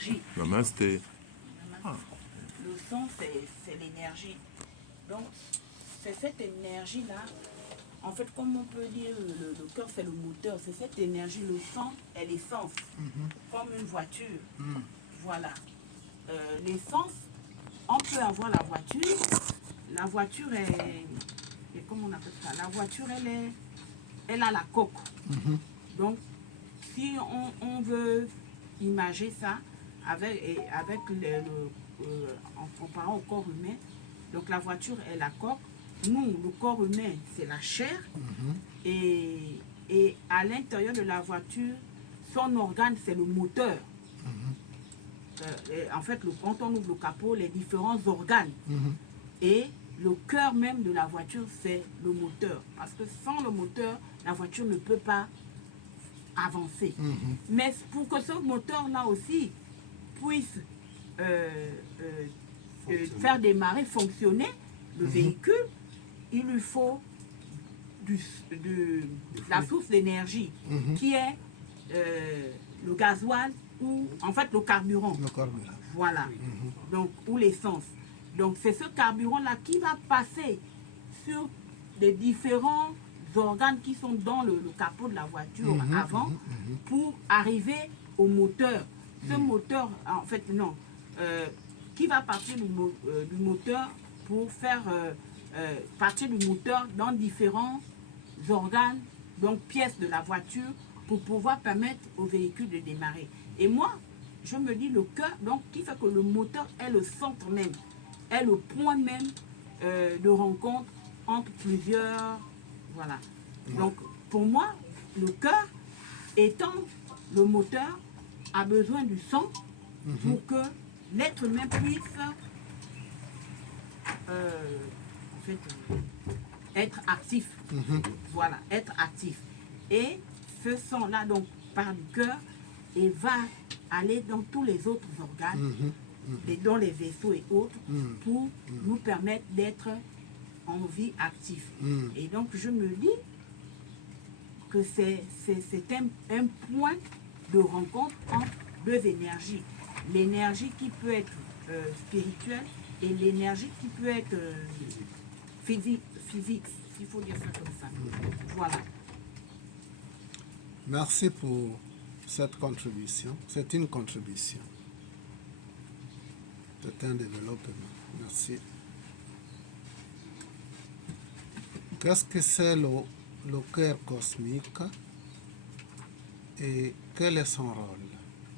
l'énergie. Namasté. Ah. Le sang, c'est l'énergie. Donc, c'est cette énergie-là. En fait, comme on peut dire, le cœur, c'est le moteur. C'est cette énergie. Le sang est l'essence. Comme une voiture. Voilà. L'essence, on peut avoir la voiture. La voiture est... Et comment on appelle ça? La voiture, elle a la coque. Donc, si on veut imager ça avec en comparant au corps humain, donc la voiture est la coque, nous, le corps humain, c'est la chair, et à l'intérieur de la voiture, son organe, c'est le moteur. En fait, quand on ouvre le capot, les différents organes. Et le cœur même de la voiture, c'est le moteur. Parce que sans le moteur, la voiture ne peut pas avancer. Mais pour que ce moteur-là aussi puisse faire démarrer, fonctionner le véhicule, il lui faut la source d'énergie qui est le gasoil ou en fait le carburant. Le carburant. Voilà. Donc, ou l'essence. Donc, c'est ce carburant-là qui va passer sur les différents organes qui sont dans le capot de la voiture avant pour arriver au moteur. Ce moteur, en fait, non, qui va partir du moteur pour faire partir du moteur dans différents organes, donc pièces de la voiture, pour pouvoir permettre au véhicule de démarrer. Et moi, je me dis le cœur, donc qui fait que le moteur est le centre même, est le point même de rencontre entre plusieurs, voilà. Donc pour moi, le cœur étant le moteur a besoin du sang pour que l'être humain puisse en fait, être actif. Voilà, être actif. Et ce sang-là, donc, part du cœur et va aller dans tous les autres organes, dans les vaisseaux et autres, pour nous permettre d'être en vie active. Et donc, je me dis que c'est un point de rencontre entre deux énergies. L'énergie qui peut être spirituelle et l'énergie qui peut être physique, s'il faut dire ça comme ça. Voilà. Merci pour cette contribution. C'est une contribution. C'est un développement. Merci. Qu'est-ce que c'est le cœur cosmique et quel est son rôle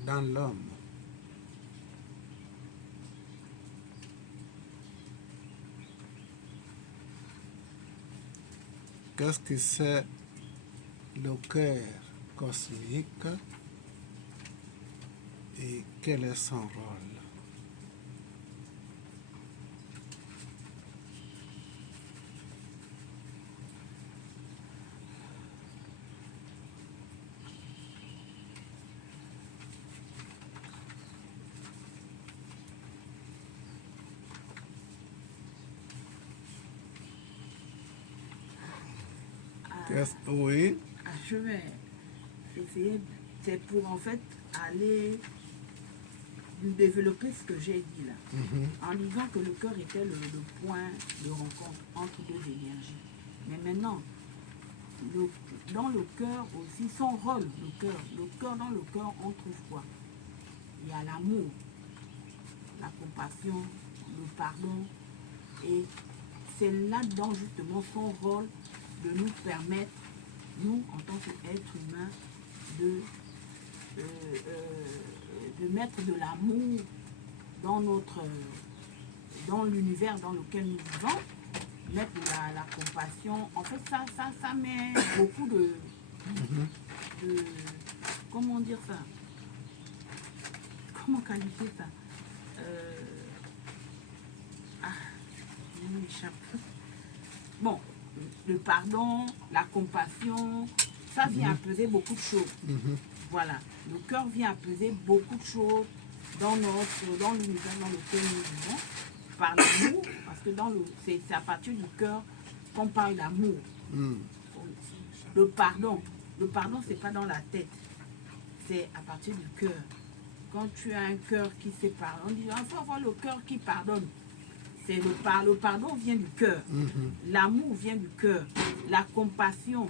dans l'homme? Qu'est-ce que c'est le cœur cosmique et quel est son rôle? Oui. Je vais essayer, c'est pour en fait aller développer ce que j'ai dit là, en disant que le cœur était le point de rencontre entre deux énergies. Mais maintenant, dans le cœur aussi, son rôle, le cœur, dans le cœur, on trouve quoi? Il y a l'amour, la compassion, le pardon, et c'est là-dedans justement son rôle de nous permettre, nous, en tant qu'êtres humains, de mettre de l'amour dans l'univers dans lequel nous vivons, mettre la compassion. En fait, ça met beaucoup de comment dire ça? Comment qualifier ça? Il m'échappe. Bon, le pardon, la compassion, ça vient apaiser beaucoup de choses. Voilà, le cœur vient apaiser beaucoup de choses dans l'univers dans lequel nous vivons, par l'amour, parce que c'est à partir du cœur qu'on parle d'amour. Le pardon, c'est pas dans la tête, c'est à partir du cœur. quand tu as un cœur qui sépare, on dit il faut avoir le cœur qui pardonne. C'est le pardon vient du cœur. L'amour vient du cœur. La compassion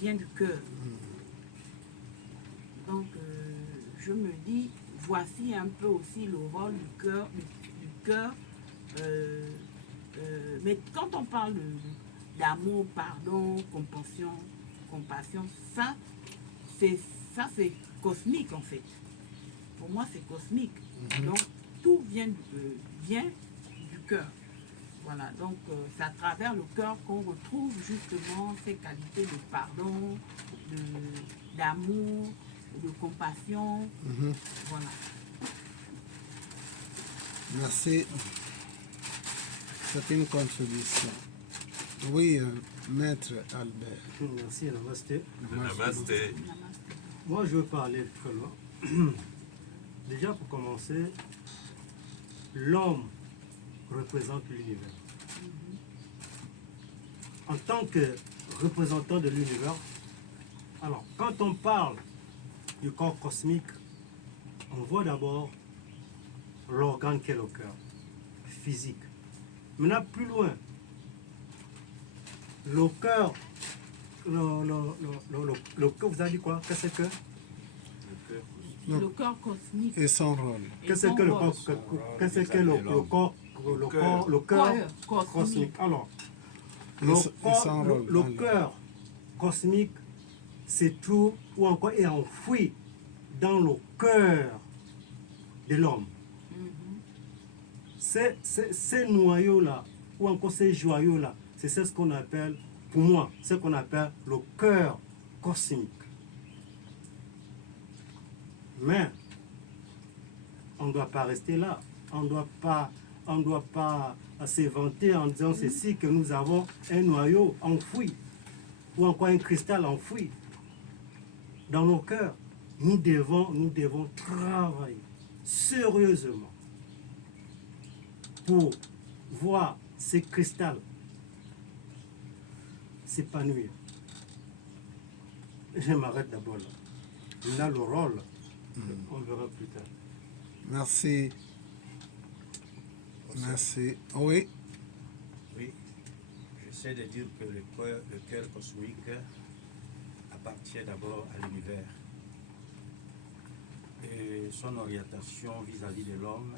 vient du cœur. Donc, je me dis, voici un peu aussi le rôle du cœur. Mais quand on parle d'amour, pardon, compassion, ça c'est cosmique en fait. Pour moi, c'est cosmique. Donc, tout vient du cœur. Voilà, donc c'est à travers le cœur qu'on retrouve justement ces qualités de pardon, d'amour, de compassion. Voilà. Merci. C'est une contribution. Oui, Maître Albert. Merci, Namasté. Namaste. Moi, je veux parler très loin. Déjà, pour commencer, l'homme représente l'univers. En tant que représentant de l'univers, alors, quand on parle du corps cosmique, on voit d'abord l'organe qu'est le cœur, physique. Maintenant, plus loin, le cœur, le cœur, vous avez dit quoi? Qu'est-ce que Le cœur cosmique. Et son rôle. Qu'est-ce que le corps, qu'est-ce que le cœur cosmique? Alors, le cœur cosmique se trouve ou encore est enfoui dans le cœur de l'homme. Ces noyaux-là, ou encore ces joyaux-là, c'est ce qu'on appelle, pour moi, ce qu'on appelle le cœur cosmique. Mais on ne doit pas rester là. On ne doit pas s'éventer en disant ceci, que nous avons un noyau enfoui, ou encore un cristal enfoui dans nos cœurs. Nous devons travailler sérieusement pour voir ces cristals s'épanouir. Je m'arrête d'abord là. Il a le rôle. On verra plus tard. Merci. Merci. Oui. Oui, j'essaie de dire que le cœur cosmique appartient d'abord à l'univers. Et son orientation vis-à-vis de l'homme,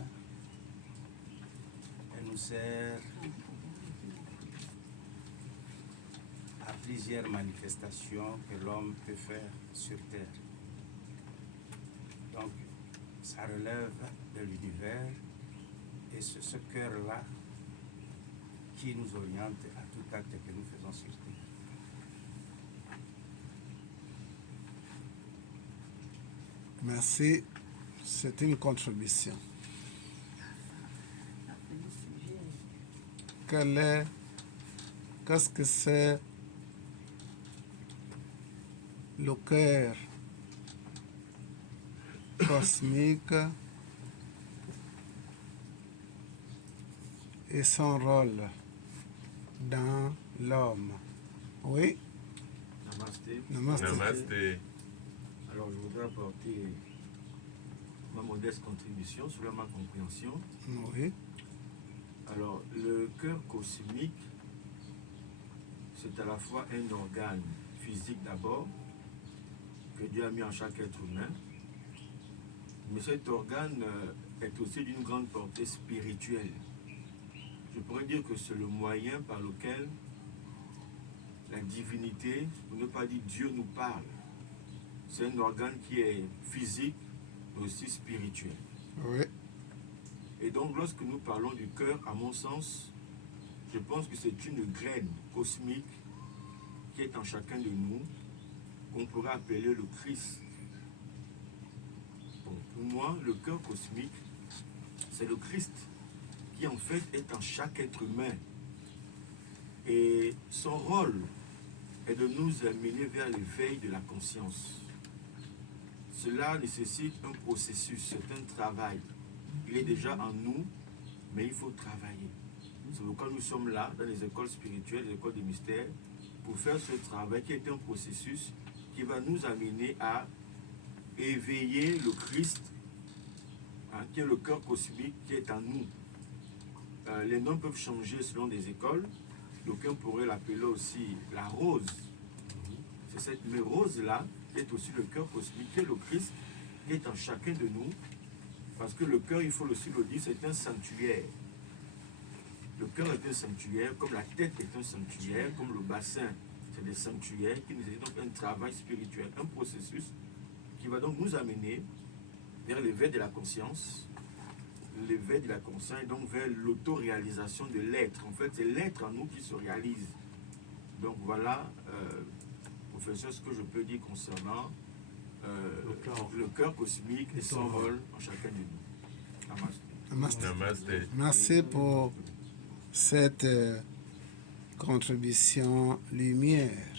elle nous sert à plusieurs manifestations que l'homme peut faire sur Terre. Donc, ça relève de l'univers et c'est ce cœur-là qui nous oriente à tout acte que nous faisons sur Terre. Merci. C'est une contribution. Qu'est-ce que c'est le cœur cosmique et son rôle dans l'homme? Oui. Namasté. Namaste. Namaste. Alors, je voudrais apporter ma modeste contribution selon ma compréhension. Oui. Alors, le cœur cosmique, c'est à la fois un organe physique d'abord, que Dieu a mis en chaque être humain, mais cet organe est aussi d'une grande portée spirituelle. Je pourrais dire que c'est le moyen par lequel la divinité, pour ne pas dire Dieu, nous parle. C'est un organe qui est physique, mais aussi spirituel. Oui. Et donc, lorsque nous parlons du cœur, à mon sens, je pense que c'est une graine cosmique qui est en chacun de nous, qu'on pourrait appeler le Christ. Bon, pour moi, le cœur cosmique, c'est le Christ qui en fait est en chaque être humain. Et son rôle est de nous amener vers l'éveil de la conscience. Cela nécessite un processus, c'est un travail. Il est déjà en nous, mais il faut travailler. C'est pourquoi nous sommes là, dans les écoles spirituelles, les écoles des mystères, pour faire ce travail qui est un processus qui va nous amener à éveiller le Christ hein, qui est le cœur cosmique qui est en nous. Les noms peuvent changer selon des écoles. D'aucuns pourraient l'appeler aussi la rose. C'est cette mais rose-là qui est aussi le cœur cosmique, qui est le Christ, qui est en chacun de nous. Parce que le cœur, il faut aussi le dire, c'est un sanctuaire. Le cœur est un sanctuaire, comme la tête est un sanctuaire, comme le bassin, c'est des sanctuaires qui nécessitent donc un travail spirituel, un processus qui va donc nous amener vers l'éveil de la conscience, l'éveil de la conscience et donc vers l'autoréalisation de l'être. En fait, c'est l'être en nous qui se réalise. Donc voilà, professeur, ce que je peux dire concernant le cœur cosmique et son rôle en chacun de nous. Namaste. Namaste. Merci pour cette contribution lumière.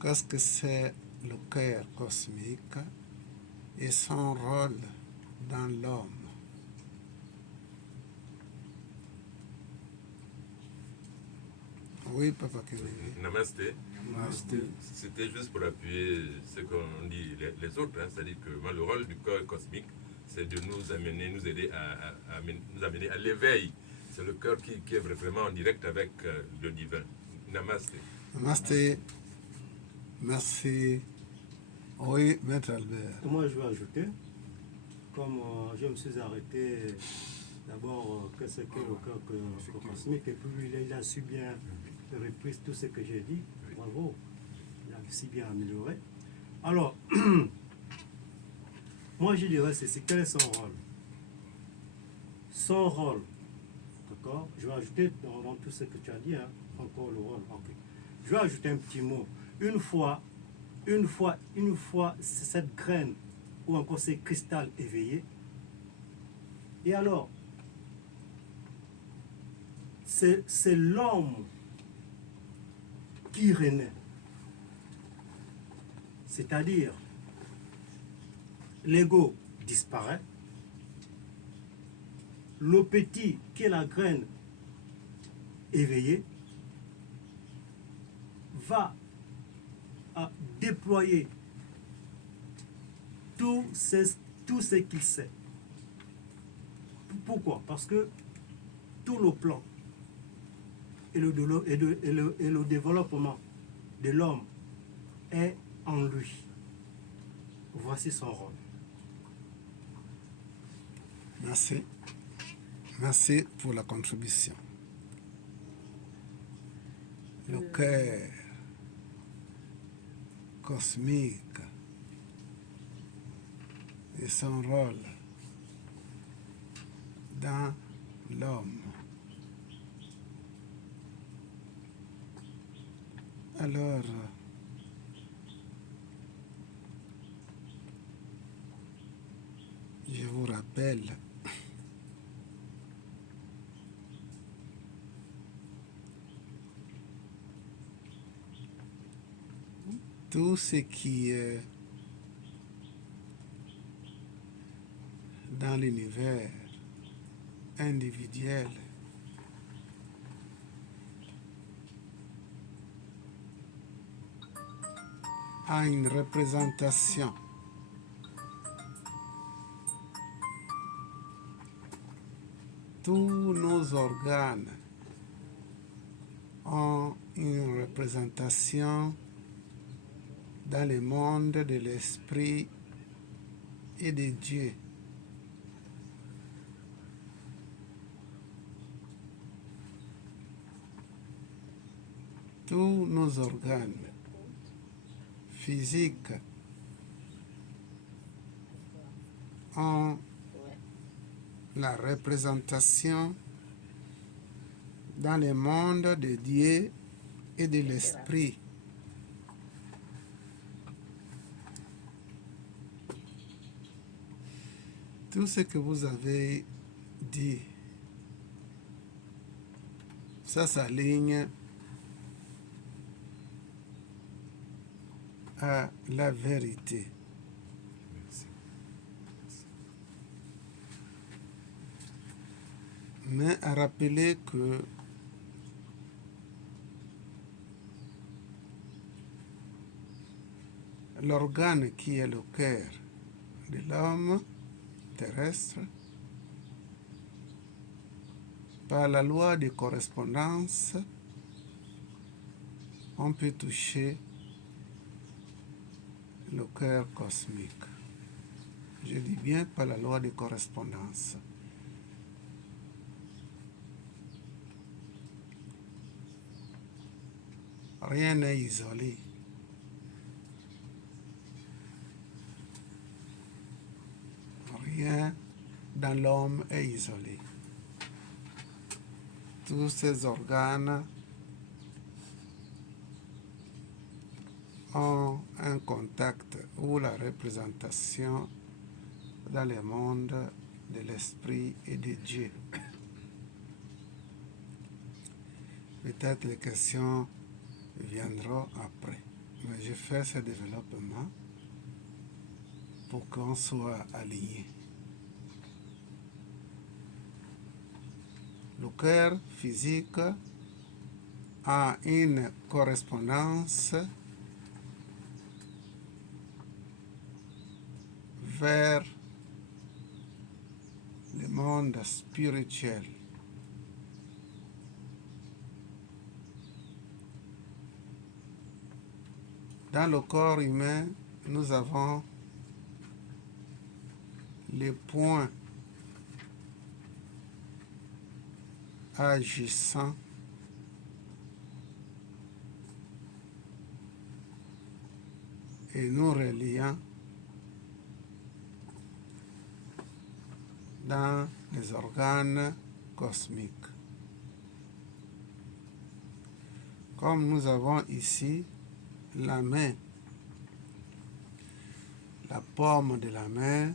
Qu'est-ce que c'est le cœur cosmique et son rôle dans l'homme? Oui, Papa Kennedy. Namaste. Namaste. C'était juste pour appuyer ce qu'ont dit les autres, hein, c'est-à-dire que moi, le rôle du cœur cosmique, c'est de nous amener, nous aider à nous amener à l'éveil. C'est le cœur qui est vraiment en direct avec le divin. Namaste. Namaste. Merci. Oui, Maître Albert. Moi, je vais ajouter, comme je me suis arrêté d'abord, qu'est-ce que le cœur cosmique, et puis il a su bien repris tout ce que j'ai dit. Bravo, il a si bien amélioré. Alors, moi je dirais ceci, quel est son rôle? Son rôle, d'accord? Je vais ajouter dans tout ce que tu as dit, hein, encore le rôle. Okay. Je vais ajouter un petit mot. Une fois, cette graine ou encore ces cristals éveillés, et alors, c'est l'homme qui renaît. C'est-à-dire, l'ego disparaît, le petit qui est la graine éveillée va déployer tout ce qu'il sait. Pourquoi? Parce que tout le plan et le développement de l'homme est en lui. Voici son rôle. Merci. Merci pour la contribution. Le cœur cosmique et son rôle dans l'homme. Alors, je vous rappelle tout ce qui est dans l'univers individuel a une représentation tous nos organes ont une représentation dans le monde de l'esprit et de Dieu. Tous nos organes physiques ont la représentation dans le monde de Dieu et de l'esprit. Tout ce que vous avez dit, ça s'aligne à la vérité. Mais à rappeler que l'organe qui est le cœur de l'homme terrestre, par la loi de correspondance, on peut toucher le cœur cosmique. Je dis bien par la loi de correspondance. Rien n'est isolé. Rien dans l'homme est isolé. Tous ces organes ont un contact ou la représentation dans le monde de l'esprit et de Dieu. Peut-être les questions viendront après, mais je fais ce développement pour qu'on soit aligné. Le cœur physique a une correspondance vers le monde spirituel. Dans le corps humain, nous avons les points agissants et nous reliant dans les organes cosmiques. Comme nous avons ici la main, la paume de la main,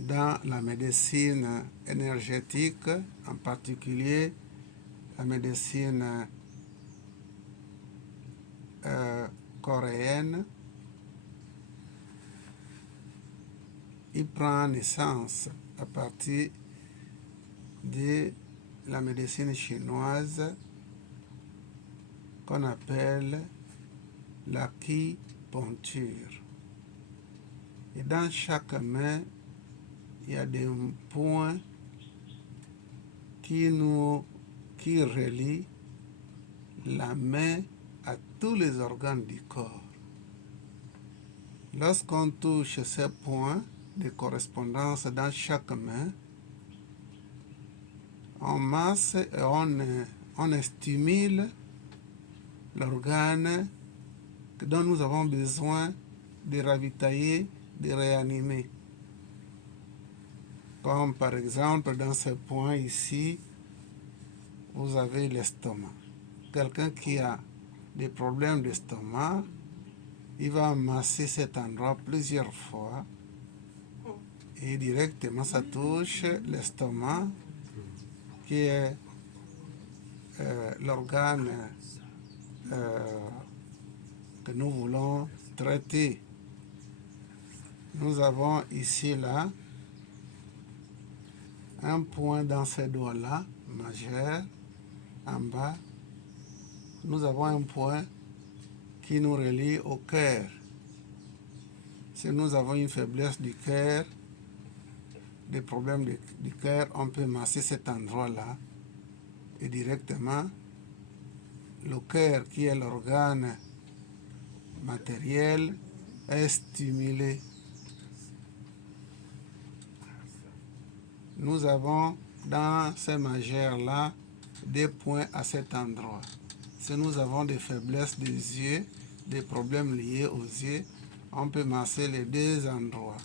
dans la médecine énergétique, en particulier la médecine coréenne, il prend naissance à partir de la médecine chinoise qu'on appelle l'acupuncture. Et dans chaque main, il y a des points qui relient la main à tous les organes du corps. Lorsqu'on touche ces points de correspondance dans chaque main, on masse et on stimule l'organe dont nous avons besoin de ravitailler, de réanimer. Comme par exemple dans ce point ici, vous avez l'estomac. Quelqu'un qui a des problèmes d'estomac, il va masser cet endroit plusieurs fois et directement ça touche l'estomac qui est l'organe que nous voulons traiter. Nous avons ici là un point dans ce doigt-là, majeur, en bas. Nous avons un point qui nous relie au cœur. Si nous avons une faiblesse du cœur, des problèmes du cœur, on peut masser cet endroit-là et directement le cœur, qui est l'organe matériel, est stimulé. Nous avons dans ces majeurs-là des points à cet endroit. Si nous avons des faiblesses des yeux, des problèmes liés aux yeux, on peut masser les deux endroits.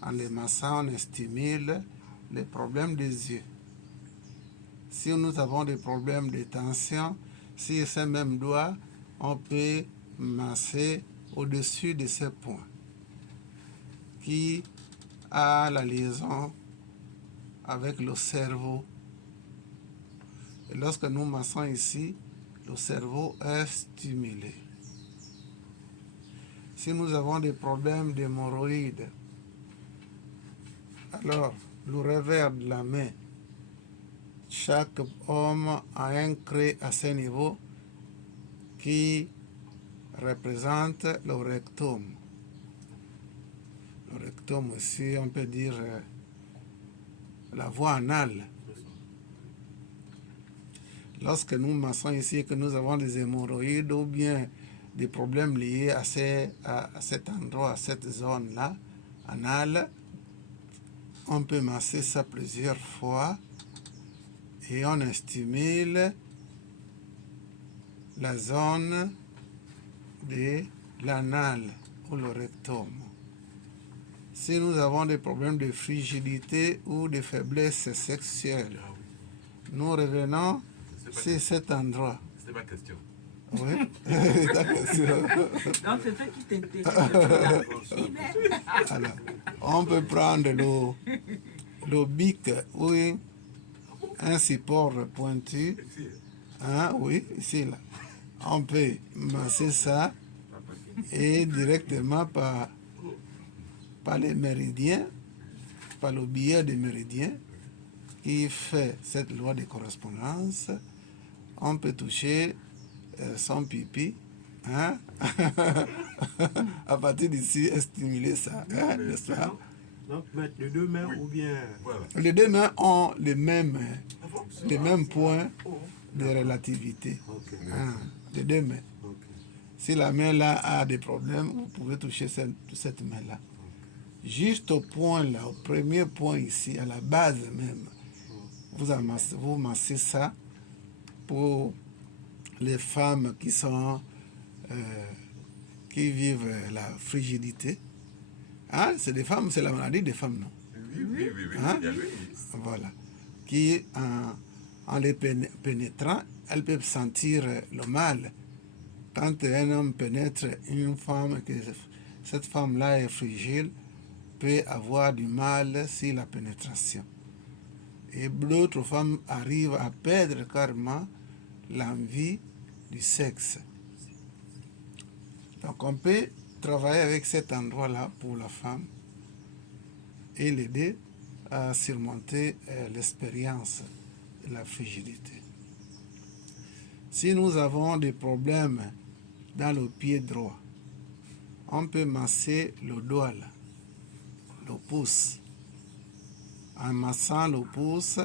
En les massant, on stimule les problèmes des yeux. Si nous avons des problèmes de tension, si ces mêmes doigts, on peut masser au-dessus de ces points qui a la liaison avec le cerveau. Et lorsque nous massons ici, le cerveau est stimulé. Si nous avons des problèmes d'hémorroïdes, alors le revers de la main, chaque homme a un creux à ce niveau qui représente le rectum. rectum aussi, on peut dire la voie anale. Lorsque nous massons ici et que nous avons des hémorroïdes ou bien des problèmes liés à cet endroit, à cette zone-là, anale, on peut masser ça plusieurs fois et on stimule la zone de l'anal ou le rectum. Si nous avons des problèmes de frigidité ou de faiblesse sexuelle, nous revenons sur cet endroit. C'est ma question. Oui, ta question. Donc, c'est ce qui t'intéresse. Alors, on peut prendre le bic ou un support pointu. Hein, oui, ici, là. On peut masser ça et directement par les méridiens, par le biais des méridiens qui fait cette loi de correspondance, on peut toucher son pipi, hein? À partir d'ici, et stimuler ça, hein, n'est-ce pas? Donc, mettre les deux mains ou bien... Voilà. Les deux mains ont les mêmes points de relativité. Ok, Hein, les deux mains. ok. Si la main là a des problèmes, vous pouvez toucher cette main là. Juste au point là, au premier point ici, à la base même, vous massez ça pour les femmes qui vivent la frigidité. Hein? C'est des femmes, c'est la maladie des femmes, non? Oui. Hein? Il y a lui. Voilà. Qui, en les pénétrant, elles peuvent sentir le mal. Quand un homme pénètre une femme, que cette femme-là est fragile, peut avoir du mal sur la pénétration. Et d'autres femmes arrivent à perdre carrément l'envie du sexe. Donc on peut travailler avec cet endroit-là pour la femme et l'aider à surmonter l'expérience de la frigidité. Si nous avons des problèmes dans le pied droit, on peut masser le doigt là, le pouce. En massant le pouce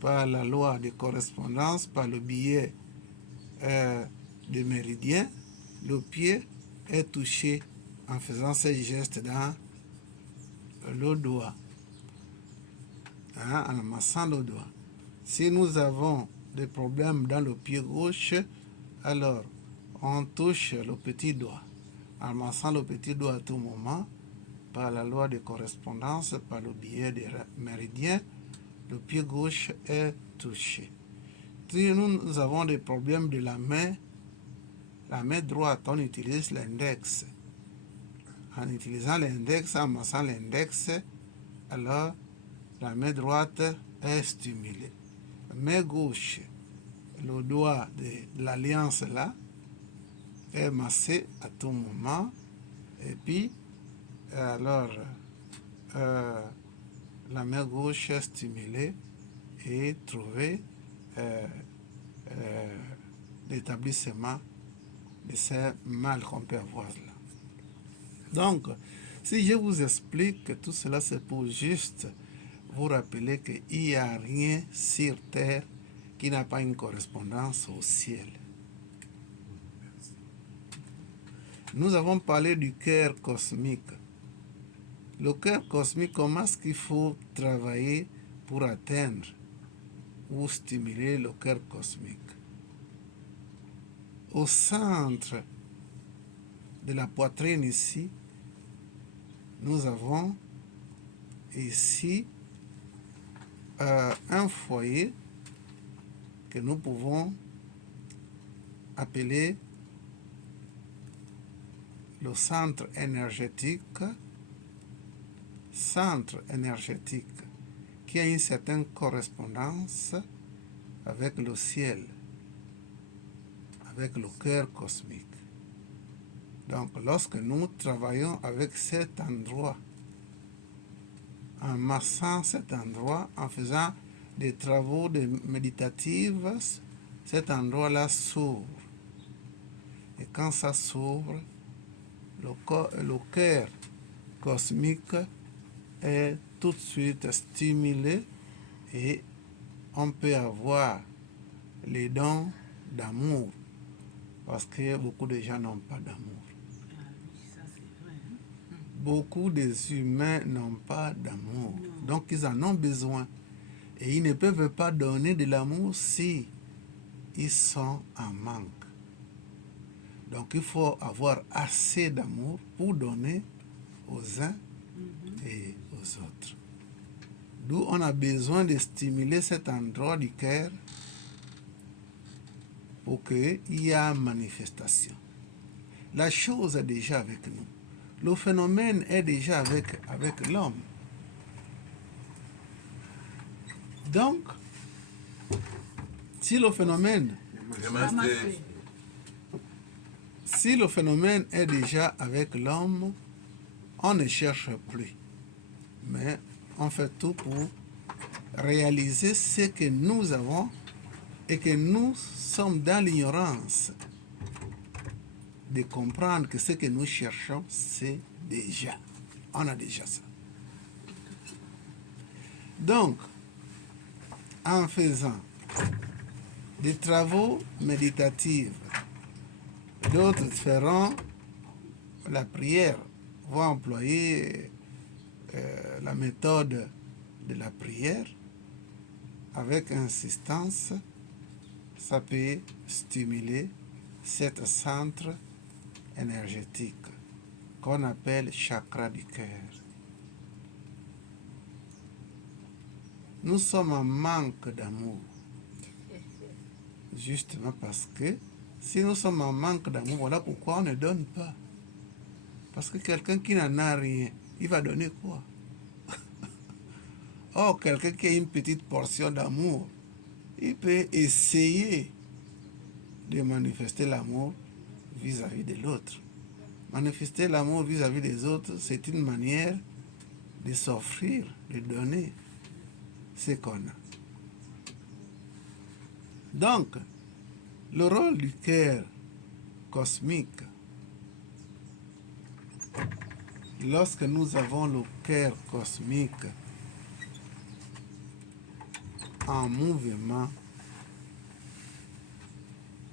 par la loi de correspondance, par le biais des méridiens, le pied est touché en faisant ces gestes dans le doigt, hein, en massant le doigt. Si nous avons des problèmes dans le pied gauche, alors on touche le petit doigt, en massant le petit doigt à tout moment, par la loi de correspondance, par le biais des méridiens, le pied gauche est touché. Si nous avons des problèmes de la main droite, on utilise l'index. En utilisant l'index, en massant l'index, alors la main droite est stimulée. La main gauche, le doigt de l'alliance là, est massé à tout moment. Et puis, alors, la main gauche est stimulée et trouver l'établissement de ces mal qu'on peut avoir là. Donc, si je vous explique que tout cela c'est pour juste vous rappeler qu'il n'y a rien sur terre qui n'a pas une correspondance au ciel. Nous avons parlé du cœur cosmique. Le cœur cosmique, comment est-ce qu'il faut travailler pour atteindre ou stimuler le cœur cosmique? Au centre de la poitrine ici, nous avons ici un foyer que nous pouvons appeler le centre énergétique qui a une certaine correspondance avec le ciel, avec le cœur cosmique. Donc, lorsque nous travaillons avec cet endroit, en massant cet endroit, en faisant des travaux méditatifs, cet endroit-là s'ouvre. Et quand ça s'ouvre, le cœur cosmique est tout de suite stimulé et on peut avoir les dons d'amour parce que beaucoup de gens n'ont pas d'amour. Ah oui, ça c'est vrai. Hein. Beaucoup des humains n'ont pas d'amour. Donc ils en ont besoin. Et ils ne peuvent pas donner de l'amour si ils sont en manque. Donc il faut avoir assez d'amour pour donner aux uns et aux autres. D'où on a besoin de stimuler cet endroit du cœur pour qu'il y ait manifestation. La chose est déjà avec nous. Le phénomène est déjà avec l'homme. Donc, si le phénomène Ramasser. Si le phénomène est déjà avec l'homme, on ne cherche plus. Mais on fait tout pour réaliser ce que nous avons et que nous sommes dans l'ignorance de comprendre que ce que nous cherchons, c'est déjà. On a déjà ça. Donc, en faisant des travaux méditatifs, d'autres feront la prière, vont employer la méthode de la prière avec insistance. Ça peut stimuler cet centre énergétique qu'on appelle chakra du cœur. Nous sommes en manque d'amour, justement parce que si nous sommes en manque d'amour, voilà pourquoi on ne donne pas. Parce que quelqu'un qui n'en a rien, il va donner quoi? Or, quelqu'un qui a une petite portion d'amour, il peut essayer de manifester l'amour vis-à-vis de l'autre. Manifester l'amour vis-à-vis des autres, c'est une manière de s'offrir, de donner ce qu'on a. Donc, le rôle du cœur cosmique, lorsque nous avons le cœur cosmique en mouvement,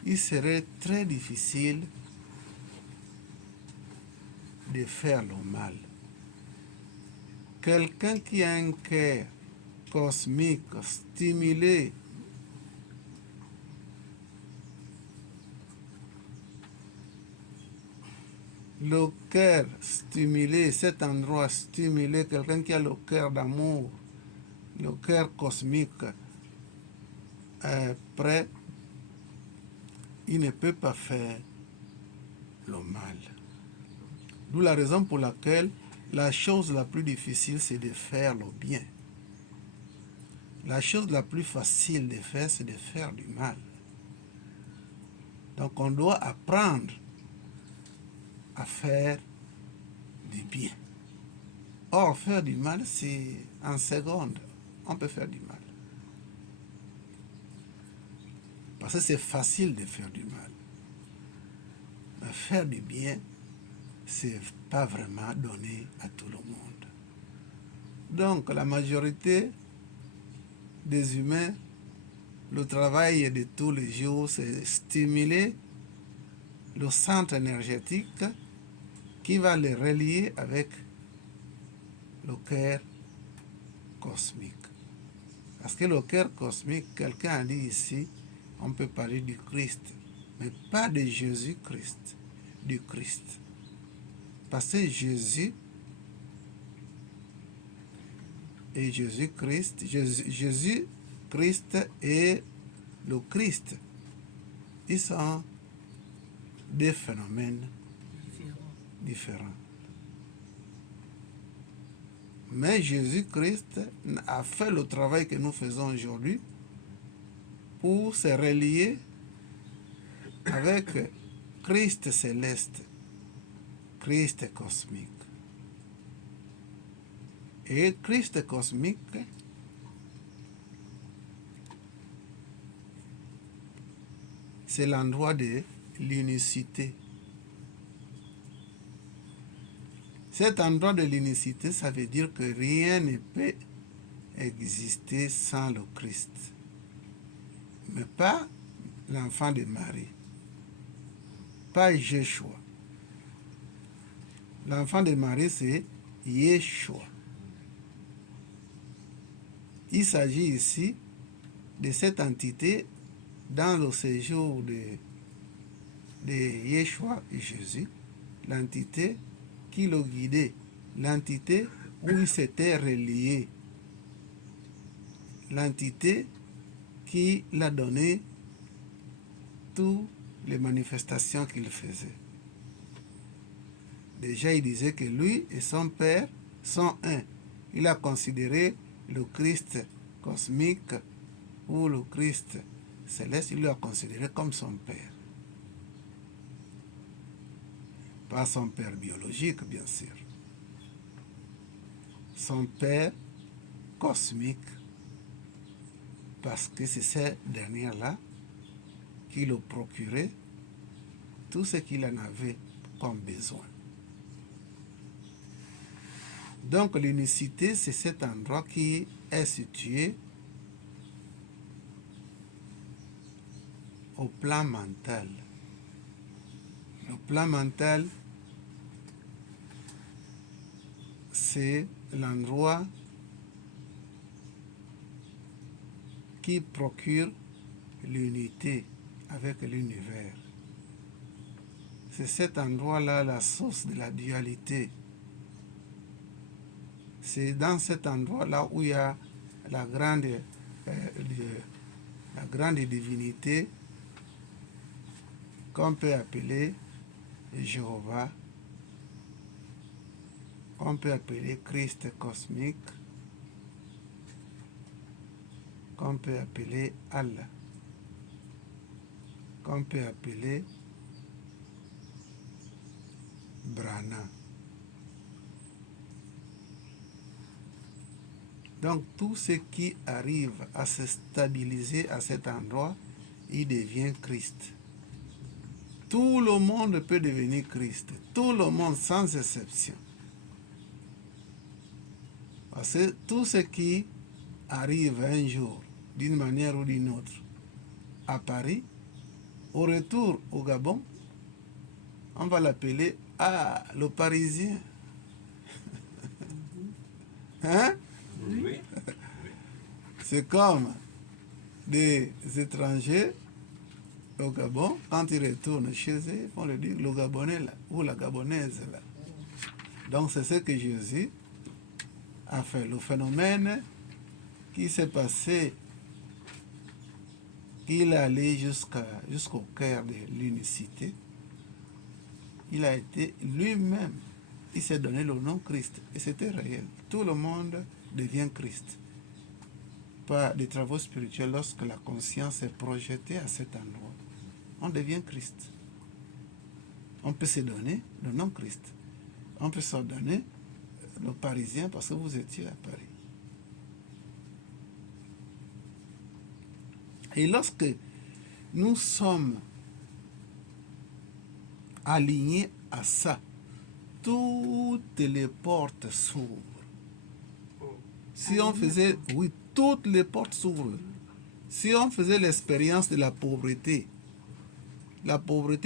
il serait très difficile de faire le mal. Quelqu'un qui a un cœur cosmique stimulé le cœur stimulé, cet endroit stimulé, quelqu'un qui a le cœur d'amour, le cœur cosmique prêt, il ne peut pas faire le mal. D'où la raison pour laquelle la chose la plus difficile, c'est de faire le bien. La chose la plus facile de faire, c'est de faire du mal. Donc on doit apprendre à faire du bien. Or, faire du mal, c'est en seconde. On peut faire du mal. Parce que c'est facile de faire du mal. Mais faire du bien, c'est pas vraiment donné à tout le monde. Donc, la majorité des humains, le travail de tous les jours, c'est stimuler le centre énergétique qui va les relier avec le cœur cosmique. Parce que le cœur cosmique, quelqu'un a dit ici, on peut parler du Christ, mais pas de Jésus-Christ, du Christ. Parce que Jésus et Jésus-Christ, Jésus-Christ et le Christ, ils sont des phénomènes différents. Mais Jésus-Christ a fait le travail que nous faisons aujourd'hui pour se relier avec Christ céleste, Christ cosmique. Et Christ cosmique, c'est l'endroit de l'unicité. Cet endroit de l'unicité, ça veut dire que rien ne peut exister sans le Christ. Mais pas l'enfant de Marie. Pas Yeshua. L'enfant de Marie, c'est Yeshua. Il s'agit ici de cette entité dans le séjour de Yeshua et Jésus, l'entité qui le guidait, l'entité où il s'était relié, l'entité qui l'a donné toutes les manifestations qu'il faisait. Déjà, il disait que lui et son Père sont un. Il a considéré le Christ cosmique ou le Christ céleste, il l'a considéré comme son Père. Pas son Père biologique, bien sûr. Son Père cosmique, parce que c'est cette dernière-là qui le procurait tout ce qu'il en avait comme besoin. Donc l'unicité, c'est cet endroit qui est situé au plan mental. Le plan mental, c'est l'endroit qui procure l'unité avec l'univers. C'est cet endroit-là la source de la dualité. C'est dans cet endroit-là où il y a la grande divinité qu'on peut appeler Jéhovah, qu'on peut appeler Christ cosmique, qu'on peut appeler Allah, qu'on peut appeler Brahma. Donc tout ce qui arrive à se stabiliser à cet endroit, il devient Christ. Tout le monde peut devenir Christ. Tout le monde sans exception. Parce que tout ce qui arrive un jour, d'une manière ou d'une autre, à Paris, au retour au Gabon, on va l'appeler le Parisien. Hein? Oui. C'est comme des étrangers au Gabon, quand ils retournent chez eux, on le dit le Gabonais là, ou la Gabonaise là. Donc c'est ce que Jésus a fait. Le phénomène qui s'est passé, qu'il est allé jusqu'au cœur de l'unicité, il a été lui-même, il s'est donné le nom Christ. Et c'était réel. Tout le monde devient Christ. Par des travaux spirituels, lorsque la conscience est projetée à cet endroit, on devient Christ. On peut se donner le nom Christ. On peut se donner le Parisien parce que vous étiez à Paris. Et lorsque nous sommes alignés à ça, toutes les portes s'ouvrent. Si on faisait, oui, toutes les portes s'ouvrent. Si on faisait l'expérience de la pauvreté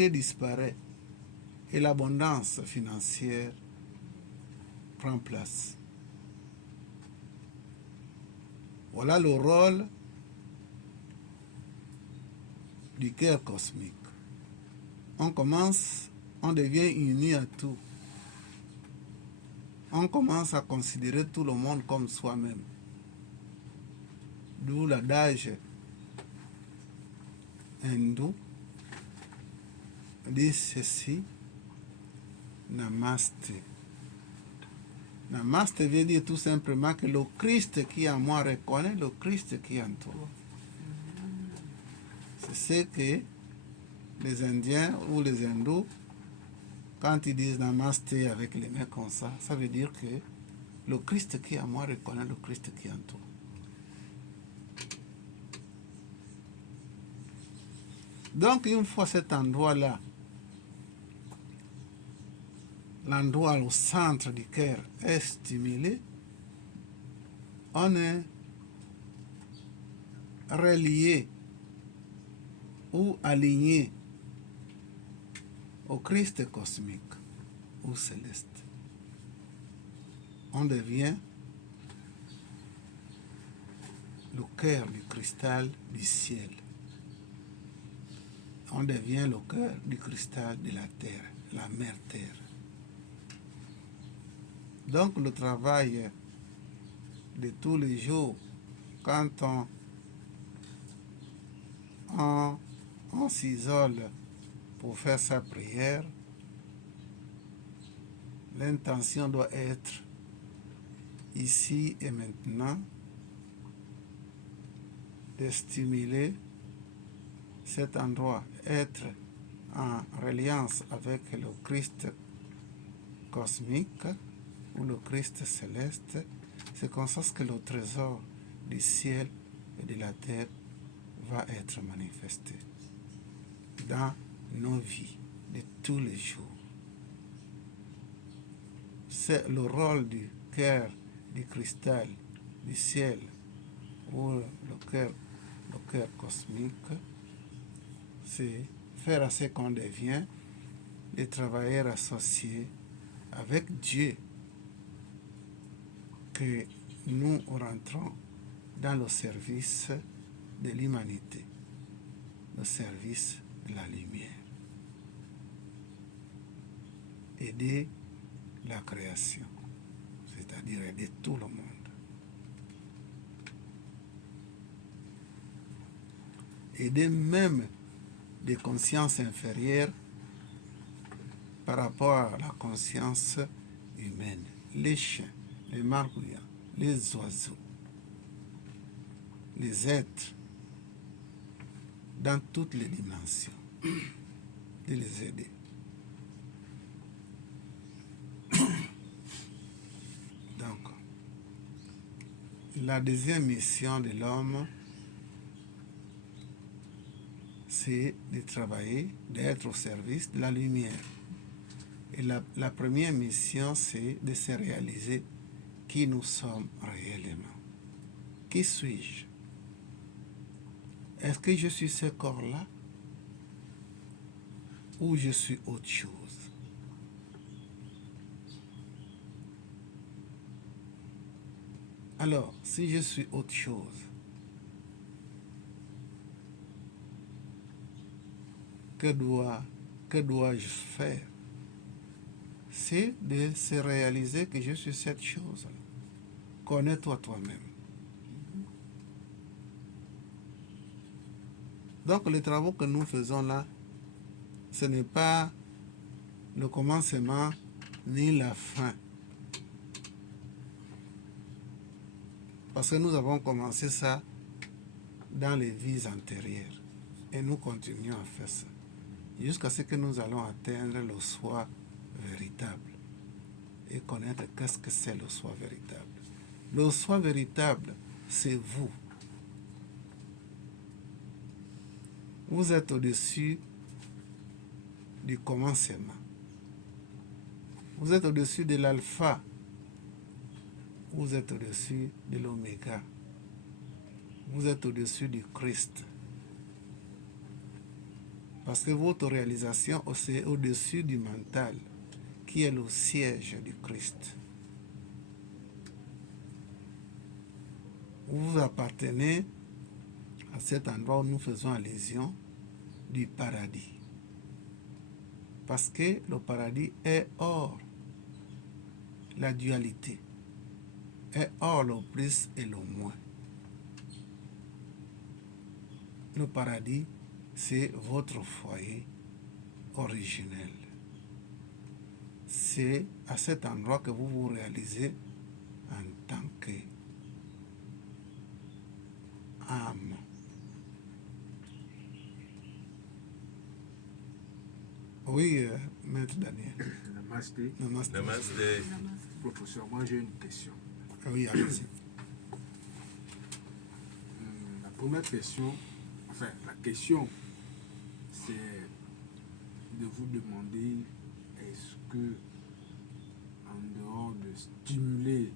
disparaît et l'abondance financière prend place. Voilà le rôle du cœur cosmique. On devient uni à tout. On commence à considérer tout le monde comme soi-même. D'où l'adage hindou dit ceci, Namaste. Namaste veut dire tout simplement que le Christ qui est en moi reconnaît le Christ qui est en toi. C'est ce que les Indiens ou les hindous, quand ils disent Namaste avec les mains comme ça, ça veut dire que le Christ qui est en moi reconnaît le Christ qui est en toi. Donc, une fois cet endroit-là l'endroit au centre du cœur est stimulé, on est relié ou aligné au Christ cosmique ou céleste. On devient le cœur du cristal du ciel. On devient le cœur du cristal de la terre, la mère terre. Donc le travail de tous les jours, quand on s'isole pour faire sa prière, l'intention doit être ici et maintenant de stimuler cet endroit, être en reliance avec le Christ cosmique ou le Christ céleste. C'est comme ça que le trésor du ciel et de la terre va être manifesté dans nos vies de tous les jours. C'est le rôle du cœur, du cristal, du ciel ou le cœur cosmique, c'est faire à ce qu'on devient des travailleurs associés avec Dieu, que nous rentrons dans le service de l'humanité, le service de la lumière, aider la création, c'est-à-dire aider tout le monde. Aider même des consciences inférieures par rapport à la conscience humaine. Les chiens, les margouillants, les oiseaux, les êtres dans toutes les dimensions, de les aider. Donc, la deuxième mission de l'homme, c'est de travailler, d'être au service de la lumière. Et la première mission, c'est de se réaliser qui nous sommes réellement. Qui suis-je? Est-ce que je suis ce corps-là ou je suis autre chose? Alors, si je suis autre chose, que dois-je faire? C'est de se réaliser que je suis cette chose. Connais-toi toi-même. Donc les travaux que nous faisons là, ce n'est pas le commencement ni la fin. Parce que nous avons commencé ça dans les vies antérieures. Et nous continuons à faire ça. Jusqu'à ce que nous allons atteindre le soi véritable. Et connaître qu'est-ce que c'est le soi véritable. Le soi véritable, c'est vous. Vous êtes au-dessus du commencement. Vous êtes au-dessus de l'alpha. Vous êtes au-dessus de l'oméga. Vous êtes au-dessus du Christ. Parce que votre réalisation, c'est au-dessus du mental, qui est le siège du Christ. Vous appartenez à cet endroit où nous faisons allusion du paradis. Parce que le paradis est hors la dualité, est hors le plus et le moins. Le paradis, c'est votre foyer originel. C'est à cet endroit que vous vous réalisez en tant qu'âme. Oui, Maître Daniel. Namasté. Namasté. Namasté. Professeur, moi j'ai une question. Oui, allez-y. La première question, enfin la question, c'est de vous demander est-ce que en dehors de stimuler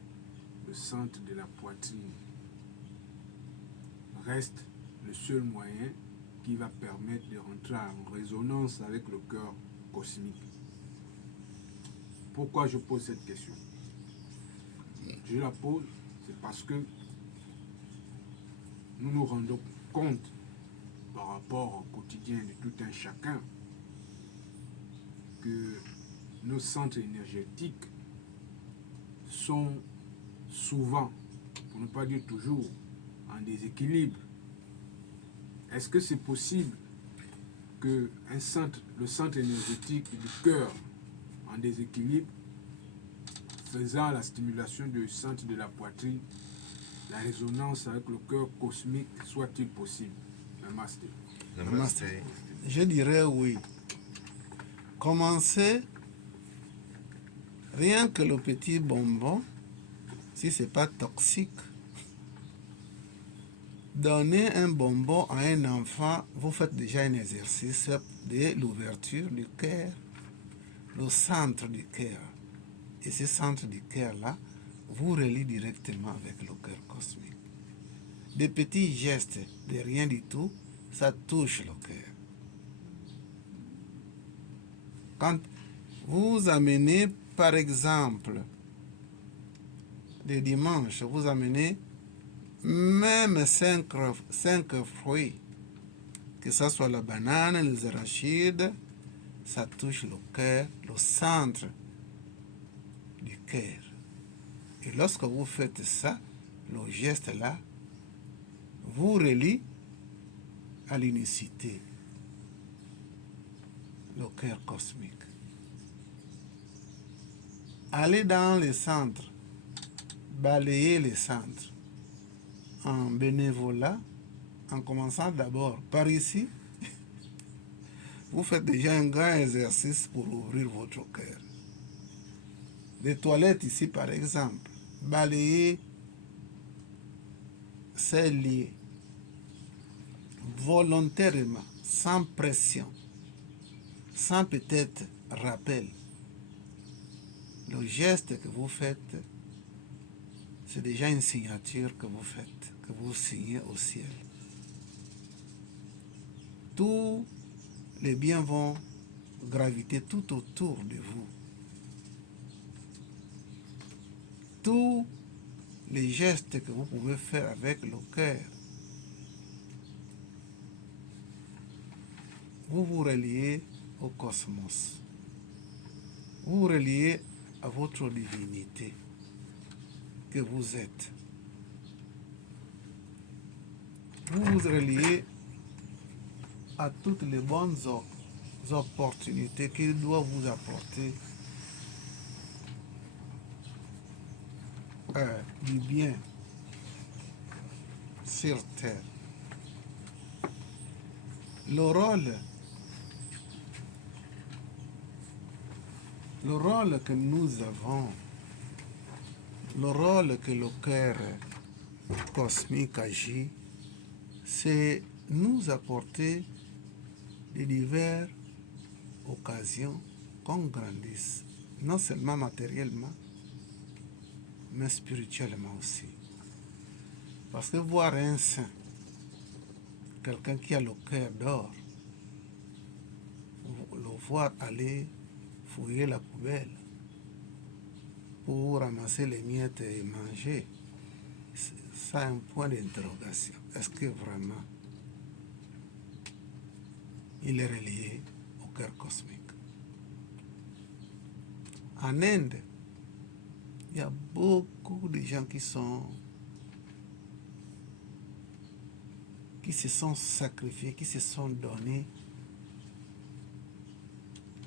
le centre de la poitrine, reste le seul moyen qui va permettre de rentrer en résonance avec le cœur cosmique. Pourquoi je pose cette question? Je la pose, c'est parce que nous nous rendons compte par rapport au quotidien de tout un chacun que nos centres énergétiques sont souvent, pour ne pas dire toujours, en déséquilibre. Est-ce que c'est possible que le centre énergétique du cœur en déséquilibre, faisant la stimulation du centre de la poitrine, la résonance avec le cœur cosmique, soit-il possible? Namasté. Namaste. Je dirais oui. Commencez, rien que le petit bonbon, si ce n'est pas toxique, donner un bonbon à un enfant, vous faites déjà un exercice de l'ouverture du cœur, le centre du cœur. Et ce centre du cœur-là vous relie directement avec le cœur cosmique. Des petits gestes de rien du tout, ça touche le cœur. Quand vous amenez, par exemple, le dimanche, vous amenez même 5 fruits, que ce soit la banane, les arachides, ça touche le cœur, le centre du cœur. Et lorsque vous faites ça, le geste là, vous relie à l'unicité, le cœur cosmique. Allez dans les centres, balayez les centres en bénévolat, en commençant d'abord par ici. Vous faites déjà un grand exercice pour ouvrir votre cœur. Les toilettes ici, par exemple, balayez ces lieux volontairement, sans pression, sans peut-être rappel. Le geste que vous faites, c'est déjà une signature que vous faites, que vous signez au ciel. Tous les biens vont graviter tout autour de vous. Tous les gestes que vous pouvez faire avec le cœur, vous vous reliez au cosmos. Vous vous reliez à votre divinité que vous êtes. Vous vous reliez à toutes les bonnes opportunités qu'il doit vous apporter du bien sur terre. Le rôle que nous avons, le rôle que le cœur cosmique agit, c'est nous apporter de diverses occasions qu'on grandisse, non seulement matériellement, mais spirituellement aussi. Parce que voir un saint, quelqu'un qui a le cœur d'or, le voir aller fouiller la poubelle pour ramasser les miettes et manger, ça a un point d'interrogation. Est-ce que vraiment il est relié au cœur cosmique? En Inde, il y a beaucoup de gens qui se sont sacrifiés, qui se sont donnés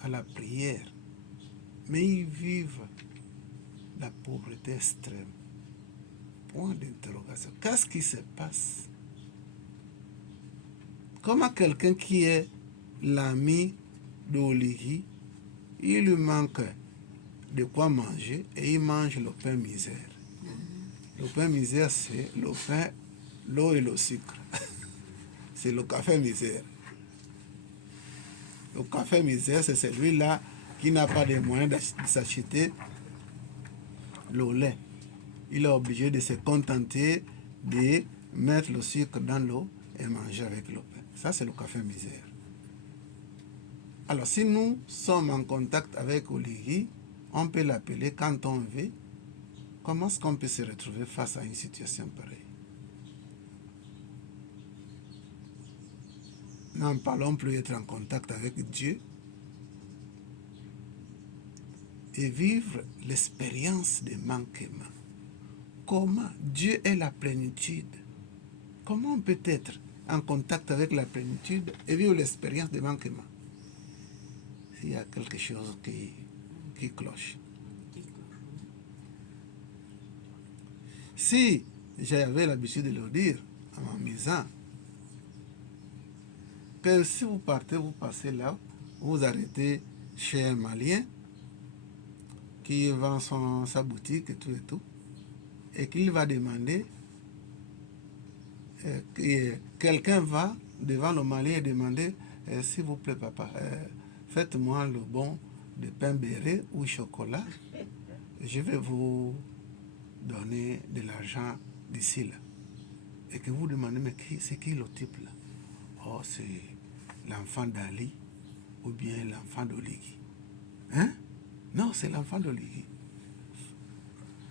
à la prière, mais ils vivent la pauvreté extrême. Point d'interrogation. Qu'est-ce qui se passe? Comment quelqu'un qui est l'ami d'Oligi, il lui manque de quoi manger et il mange le pain misère. Le pain misère, c'est le pain, l'eau et le sucre. C'est le café misère. Le café misère, c'est celui-là qui n'a pas les moyens de s'acheter le lait. Il est obligé de se contenter de mettre le sucre dans l'eau et manger avec le pain. Ça, c'est le café misère. Alors, si nous sommes en contact avec Oligui, on peut l'appeler quand on veut. Comment est-ce qu'on peut se retrouver face à une situation pareille? N'en parlons plus être en contact avec Dieu et vivre l'expérience de manquement. Comment Dieu est la plénitude? Comment on peut être en contact avec la plénitude et vivre l'expérience de manquement? S'il y a quelque chose qui cloche. Si j'avais l'habitude de le dire à ma maison, que si vous partez, vous passez là, vous arrêtez chez un Malien qui vend sa boutique et tout, et qu'il va demander, quelqu'un va devant le Malien et demander, s'il vous plaît papa, faites-moi le bon de pain beurré ou chocolat, je vais vous donner de l'argent d'ici là. Et que vous demandez, mais c'est qui le type là? Oh, c'est l'enfant d'Ali ou bien l'enfant d'Oligui. Hein? Non, c'est l'enfant d'Oligui.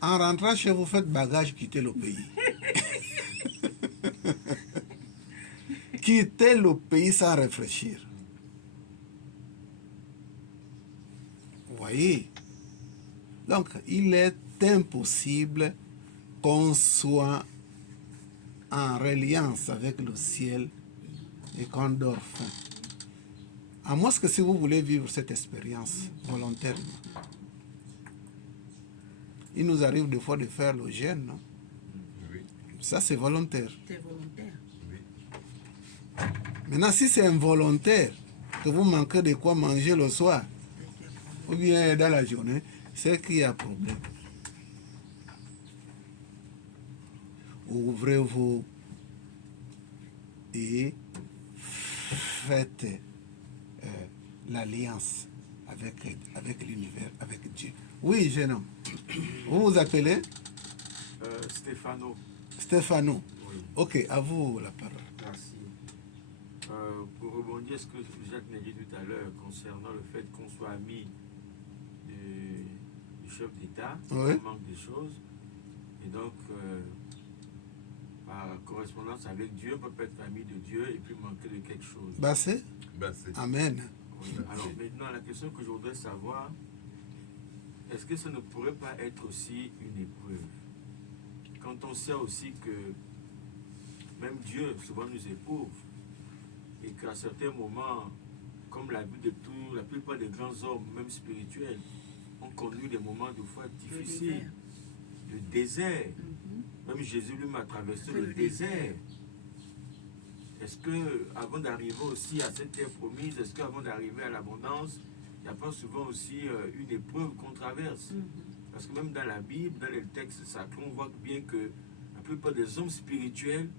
En rentrant chez vous, faites bagage, quittez le pays. Quittez le pays sans réfléchir. Vous voyez? Donc, il est impossible qu'on soit en reliance avec le ciel et qu'on dort faim. À moins que si vous voulez vivre cette expérience volontairement. Il nous arrive des fois de faire le jeûne, non? Oui. Ça, c'est volontaire. C'est volontaire. Oui. Maintenant, si c'est involontaire, que vous manquez de quoi manger le soir, ou bien dans la journée, c'est qu'il y a problème. Ouvrez-vous et faites l'alliance avec l'univers, avec Dieu. Oui, jeune homme. Vous vous appelez Stéphano. Stéphano. Oui, Ok, à vous la parole. merci. Pour rebondir ce que Jacques m'a dit tout à l'heure concernant le fait qu'on soit ami du chef d'État, Oui. on manque des choses. Et donc, par correspondance avec Dieu, on peut être ami de Dieu et puis manquer de quelque chose. Bassé? Ben, c'est Amen. Oui. Alors maintenant, la question que je voudrais savoir, est-ce que ça ne pourrait pas être aussi une épreuve? Quand on sait aussi que même Dieu souvent nous éprouve et qu'à certains moments, comme la vie de la plupart des grands hommes, même spirituels, ont connu des moments de foi difficiles, le désert. Même Jésus lui-même a traversé le désert. Est-ce que, avant d'arriver aussi à cette terre promise, est-ce qu'avant d'arriver à l'abondance, il n'y a pas souvent aussi une épreuve qu'on traverse? Parce que même dans la Bible, dans les textes sacrés, on voit bien que la plupart des hommes spirituels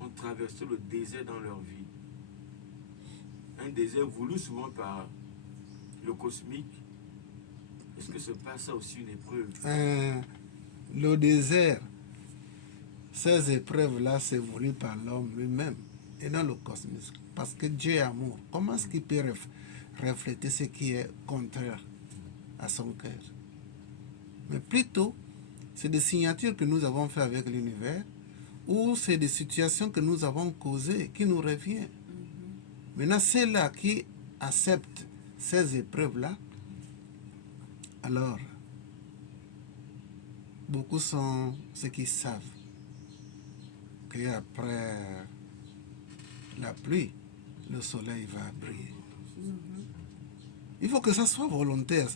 ont traversé le désert dans leur vie. Un désert voulu souvent par le cosmique. Est-ce que ce n'est pas ça aussi une épreuve? Le désert, ces épreuves-là, c'est voulu par l'homme lui-même et non le cosmos. Parce que Dieu est amour. Comment est-ce qu'il peut refléter ce qui est contraire à son cœur? Mais plutôt, c'est des signatures que nous avons faites avec l'univers ou c'est des situations que nous avons causées qui nous reviennent. Maintenant, ceux-là qui acceptent ces épreuves-là, alors, beaucoup sont ceux qui savent qu'après la pluie, le soleil va briller. Il faut que ça soit volontaire.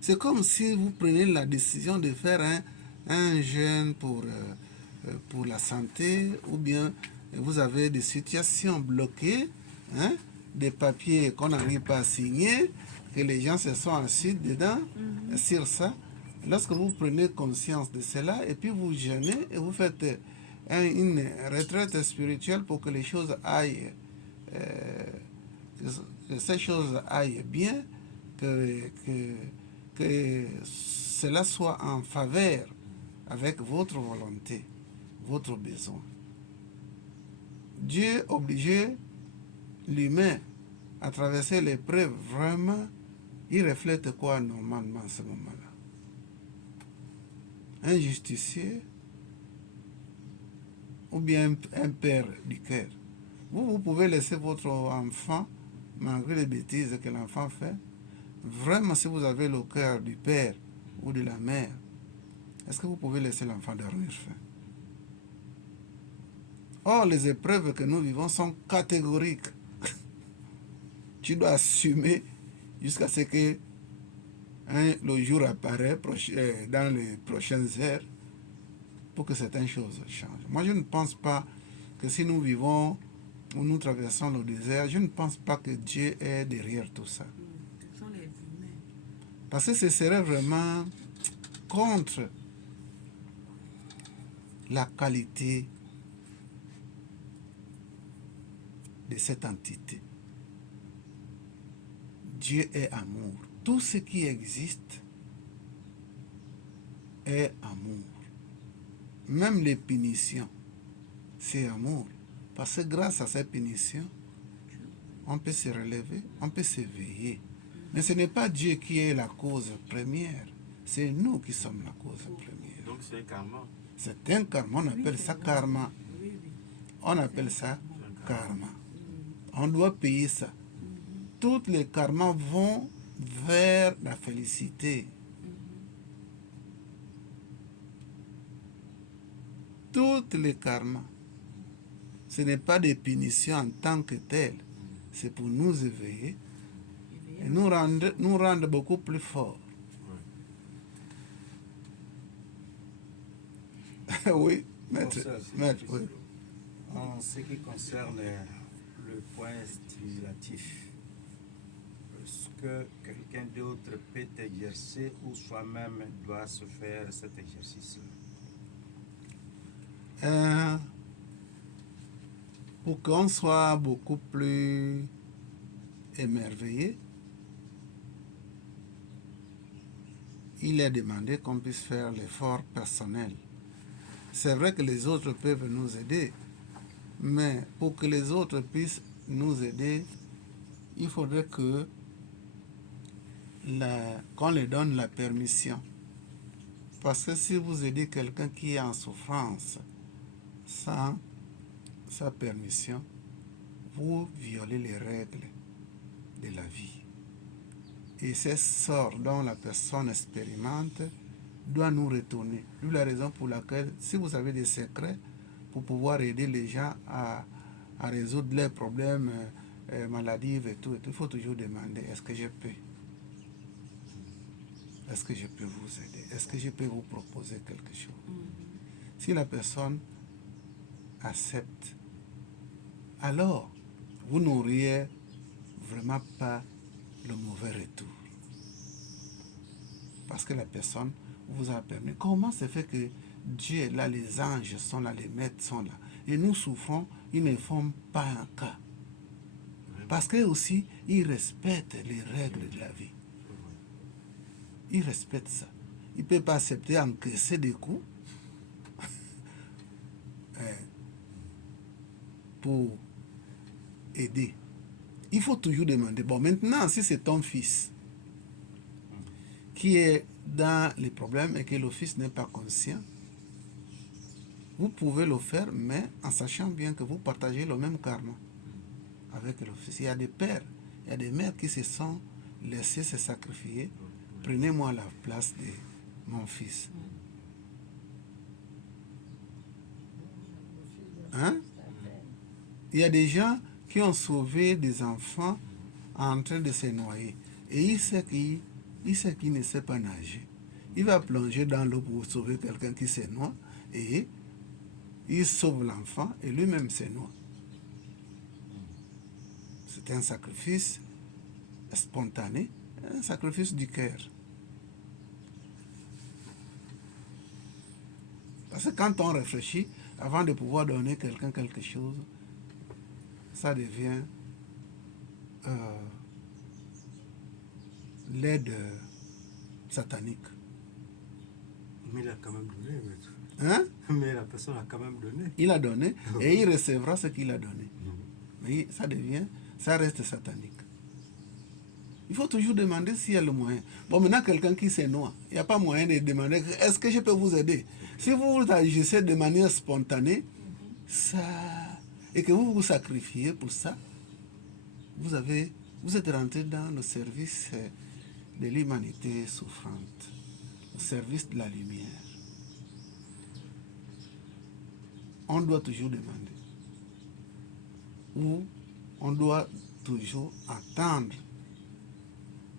C'est comme si vous prenez la décision de faire un jeûne pour la santé, ou bien vous avez des situations bloquées, hein, des papiers qu'on n'arrive pas à signer, que les gens se sont assis dedans, sur ça. Lorsque vous prenez conscience de cela, et puis vous jeûnez et vous faites une retraite spirituelle pour que les choses aillent, que ces choses aillent bien, que cela soit en faveur avec votre volonté, votre besoin. Dieu obligeait l'humain à traverser l'épreuve. Vraiment, il reflète quoi normalement à ce moment-là? Un justicier ou bien un père du cœur. Vous pouvez laisser votre enfant, malgré les bêtises que l'enfant fait. Vraiment, si vous avez le cœur du père ou de la mère, est-ce que vous pouvez laisser l'enfant dormir faim? Or, les épreuves que nous vivons sont catégoriques. Tu dois assumer jusqu'à ce que le jour apparaît dans les prochaines heures pour que certaines choses changent. Moi, je ne pense pas que si nous vivons ou nous traversons le désert, je ne pense pas que Dieu est derrière tout ça. Ce sont les humains. Parce que ce serait vraiment contre la qualité de cette entité. Dieu est amour. Tout ce qui existe est amour. Même les punitions, c'est amour. Parce que grâce à ces punitions, on peut se relever, on peut s'éveiller. Mais ce n'est pas Dieu qui est la cause première. C'est nous qui sommes la cause première. Donc c'est un karma. C'est un karma, on appelle ça karma. Oui, oui. On appelle ça karma. On doit payer ça. Toutes les karmas vont vers la félicité. Toutes les karmas. Ce n'est pas des punitions en tant que telles. C'est pour nous éveiller et nous rendre beaucoup plus forts. Oui, maître. Maître, oui. En ce qui concerne le point stimulatif, est-ce que quelqu'un d'autre peut exercer ou soi-même doit se faire cet exercice-là? Pour qu'on soit beaucoup plus émerveillé, il est demandé qu'on puisse faire l'effort personnel. C'est vrai que les autres peuvent nous aider, mais pour que les autres puissent nous aider, il faudrait que qu'on leur donne la permission. Parce que si vous aidez quelqu'un qui est en souffrance sans sa permission, vous violez les règles de la vie. Et ces sorts dont la personne expérimente doit nous retourner. D'où la raison pour laquelle, si vous avez des secrets pour pouvoir aider les gens à résoudre leurs problèmes maladifs et tout, il faut toujours demander, est-ce que je peux? Est-ce que je peux vous aider? Est-ce que je peux vous proposer quelque chose? Si la personne accepte, alors vous n'auriez vraiment pas le mauvais retour. Parce que la personne vous a permis. Comment se fait que Dieu est là, les anges sont là, les maîtres sont là, et nous souffrons, ils ne font pas un cas. Parce que aussi, ils respectent les règles de la vie. Ils respectent ça. Ils ne peuvent pas accepter encaisser des coups pour aider. Il faut toujours demander. Bon, maintenant, si c'est ton fils qui est dans les problèmes et que le fils n'est pas conscient, vous pouvez le faire, mais en sachant bien que vous partagez le même karma avec le fils. Il y a des pères, il y a des mères qui se sont laissés se sacrifier. Prenez-moi la place de mon fils. Hein? Il y a des gens qui ont sauvé des enfants en train de se noyer. Et il sait qu'il ne sait pas nager. Il va plonger dans l'eau pour sauver quelqu'un qui se noie. Et il sauve l'enfant et lui-même se noie. C'est un sacrifice spontané, un sacrifice du cœur. Parce que quand on réfléchit, avant de pouvoir donner quelqu'un quelque chose, ça devient l'aide satanique. Mais il a quand même donné, maître. Hein? Mais la personne a quand même donné. Il a donné et il recevra ce qu'il a donné. Mais ça reste satanique. Il faut toujours demander s'il y a le moyen. Bon, maintenant, quelqu'un qui se noie, il n'y a pas moyen de demander est-ce que je peux vous aider? Si vous agissez de manière spontanée, et que vous vous sacrifiez pour ça, vous êtes rentré dans le service de l'humanité souffrante, le service de la lumière. On doit toujours demander. Ou on doit toujours attendre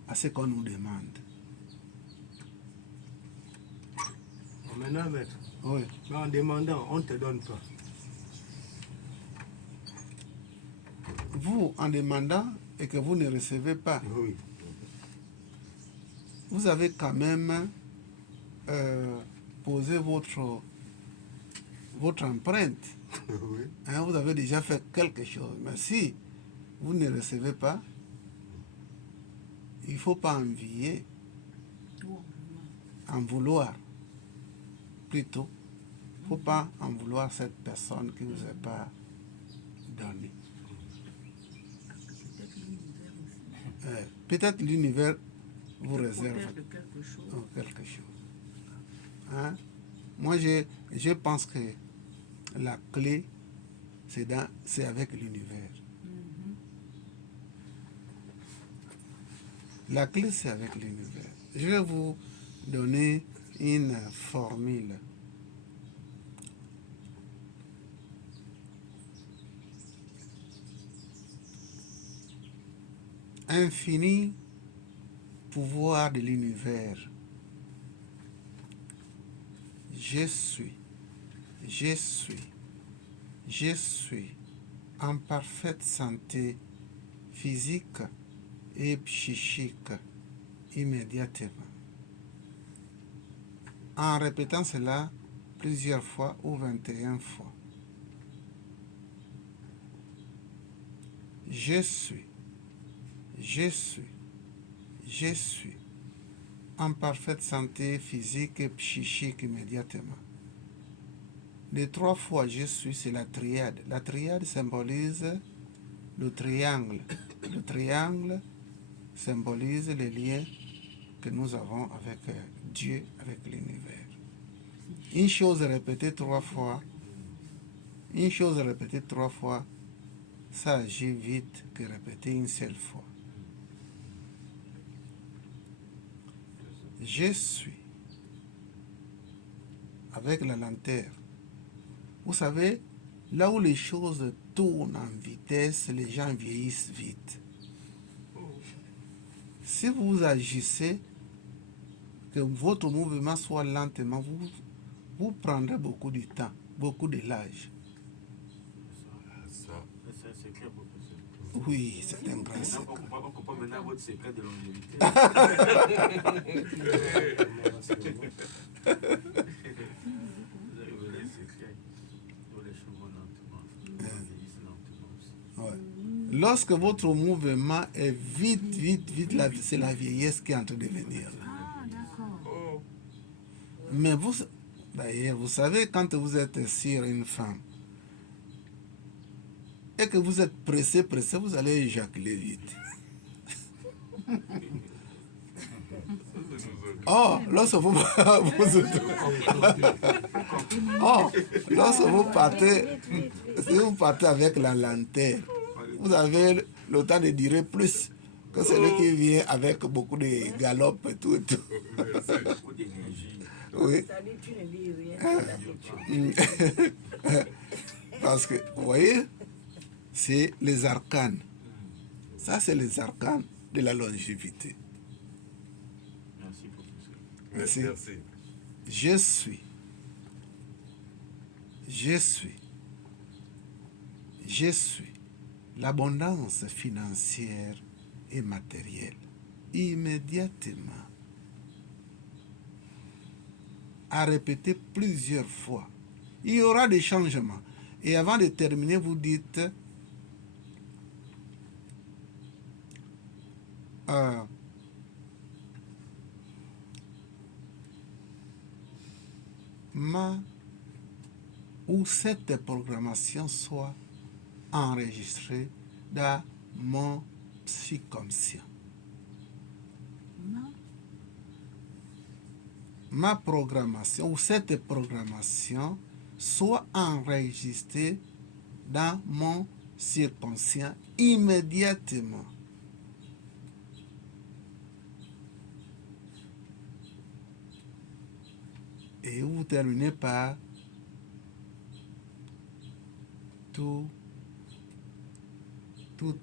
à ce qu'on nous demande. Maintenant, maître, Oui. mais en demandant, on ne te donne pas. Vous, en demandant et que vous ne recevez pas, Oui. vous avez quand même posé votre empreinte. Oui. Hein, vous avez déjà fait quelque chose. Mais si vous ne recevez pas, il ne faut pas envier, en vouloir. Plutôt, il ne faut pas en vouloir cette personne qui ne vous a pas donné. Peut-être l'univers vous réserve quelque chose. Hein? Moi, je pense que la clé, c'est avec l'univers. La clé, c'est avec l'univers. Je vais vous donner une formule. Infini pouvoir de l'univers. Je suis en parfaite santé physique et psychique immédiatement. En répétant cela plusieurs fois ou 21 fois. Je suis en parfaite santé physique et psychique immédiatement. Les 3 fois je suis, c'est la triade. La triade symbolise le triangle. Le triangle symbolise les liens que nous avons avec Dieu, avec l'univers. Une chose répétée 3 fois, ça agit vite que répéter une seule fois. Je suis avec la lanterne. Vous savez, là où les choses tournent en vitesse, les gens vieillissent vite. Si vous agissez, que votre mouvement soit lentement, vous prendrez beaucoup de temps, beaucoup de l'âge. C'est un secret, professeur. Oui, c'est un grand secret. On comprend maintenant votre secret de longévité. Vous avez révélé le secret. Les chevaux lentement. Ils vieillissent lentement aussi. Ouais. Lorsque votre mouvement est vite, c'est la vieillesse qui est en train de venir. Ah, d'accord. Mais d'ailleurs, vous savez, quand vous êtes sur une femme et que vous êtes pressé, vous allez éjaculer vite. Oh, lorsque vous partez, si vous partez avec la lanterne, vous avez le temps de durer plus que celui qui vient avec beaucoup de galop et tout. Beaucoup d'énergie. Oui. Parce que, vous voyez, c'est les arcanes. Ça, c'est les arcanes de la longévité. Merci, professeur. Merci. Je suis l'abondance financière et matérielle immédiatement. À répéter plusieurs fois. Il y aura des changements. Et avant de terminer, vous dites cette programmation soit enregistrée dans mon subconscient. Ma programmation ou cette programmation soit enregistrée dans mon subconscient immédiatement. Et vous terminez par tout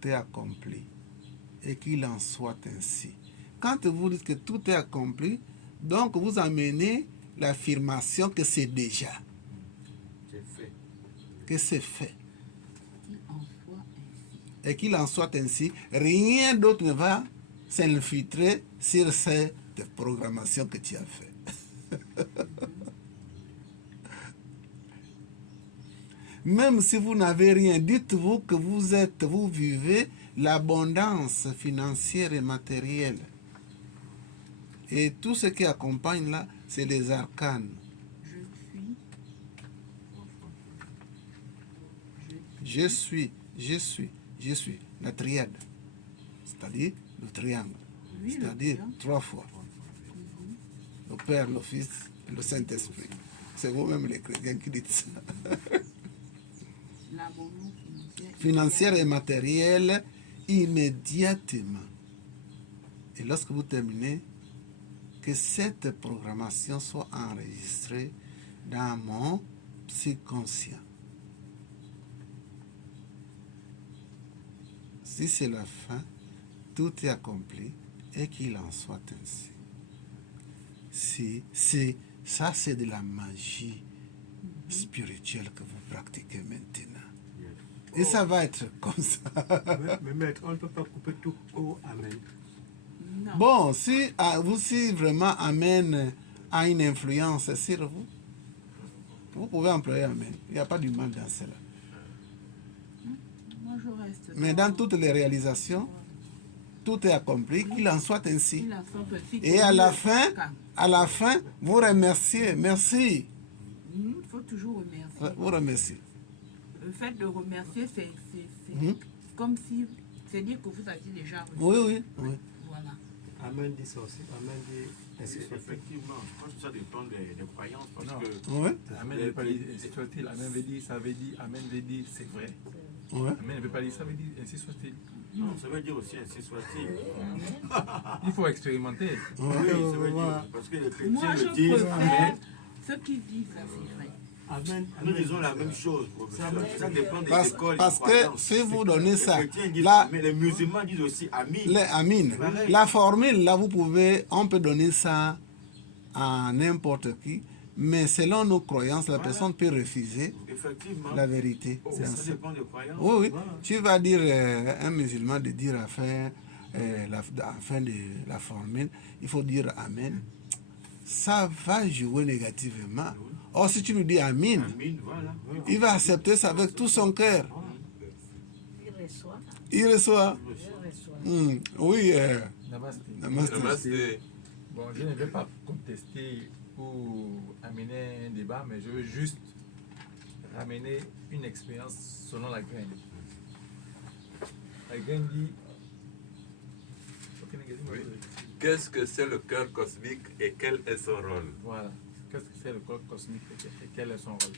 est accompli et qu'il en soit ainsi. Quand vous dites que tout est accompli, donc vous amenez l'affirmation que c'est déjà, C'est fait. que c'est fait. Qu'il en soit ainsi. Et qu'il en soit ainsi, rien d'autre ne va s'infiltrer sur cette programmation que tu as fait. Même si vous n'avez rien, dites-vous que vous vivez l'abondance financière et matérielle. Et tout ce qui accompagne là, c'est les arcanes. Je suis, la triade. C'est-à-dire le triangle. Oui, le C'est-à-dire triangle. 3 fois. Le Père, le Fils et le Saint-Esprit. C'est vous-même les chrétiens qui dites ça. L'abondance Financière et matérielle immédiatement. Et lorsque vous terminez, que cette programmation soit enregistrée dans mon subconscient. Si c'est la fin, tout est accompli et qu'il en soit ainsi. Ça, c'est de la magie spirituelle que vous pratiquez maintenant. Et ça va être comme ça. Mais maître, on ne peut pas couper tout au Amen. Non. Bon, si vraiment Amen a une influence sur vous, vous pouvez employer Amen. Il n'y a pas du mal dans cela. Moi, je reste. Mais dans toutes les réalisations, tout est accompli, qu'il en soit ainsi. Il en soit ainsi. Et à la fin, vous remerciez. Merci. Il faut toujours remercier. Vous remerciez. Le fait de remercier, c'est Mhm. comme si, c'est dire que vous aviez déjà reçu. Oui. Voilà. Amen dit ça aussi. Amen dit ainsi soit-il. Effectivement, je pense que ça dépend des croyances parce Non. que Oui. Amen ne veut pas dire ainsi soit-il. Amen veut dire, ça veut dire, Amen veut dire c'est vrai. Oui. Amen ne veut pas dire, ça veut dire ainsi soit-il. non, ça veut dire aussi ainsi soit-il. Il faut expérimenter. Oui, ça veut dire Voilà. parce que les Moi, chrétiens je le disent préfère Amen. ceux qui disent ça, c'est vrai. Amen. Nous disons la même chose, professeur. Ça dépend des écoles. Parce des que croyances. si vous donnez ça, Les chrétiens disent là, Amen, les musulmans disent aussi Amin. les amines, Pareil. la formule, là, on peut donner ça à n'importe qui, mais selon nos croyances, la personne peut refuser Effectivement. la vérité. Oh, C'est ça ça. dépend des croyances. Oui. Voilà. Tu vas dire un musulman de dire à la fin de la formule, il faut dire Amen. Ça va jouer négativement. Or, si tu lui dis Amin, Amin, voilà. il va accepter ça avec tout son cœur. Il reçoit. Oui. Namaste. Namaste. Namasté. Bon, je ne vais pas contester ou amener un débat, mais je veux juste ramener une expérience selon la graine. La graine dit. Oui. Qu'est-ce que c'est le cœur cosmique et quel est son rôle? Voilà. Qu'est-ce que c'est le corps cosmique et quel est son rôle?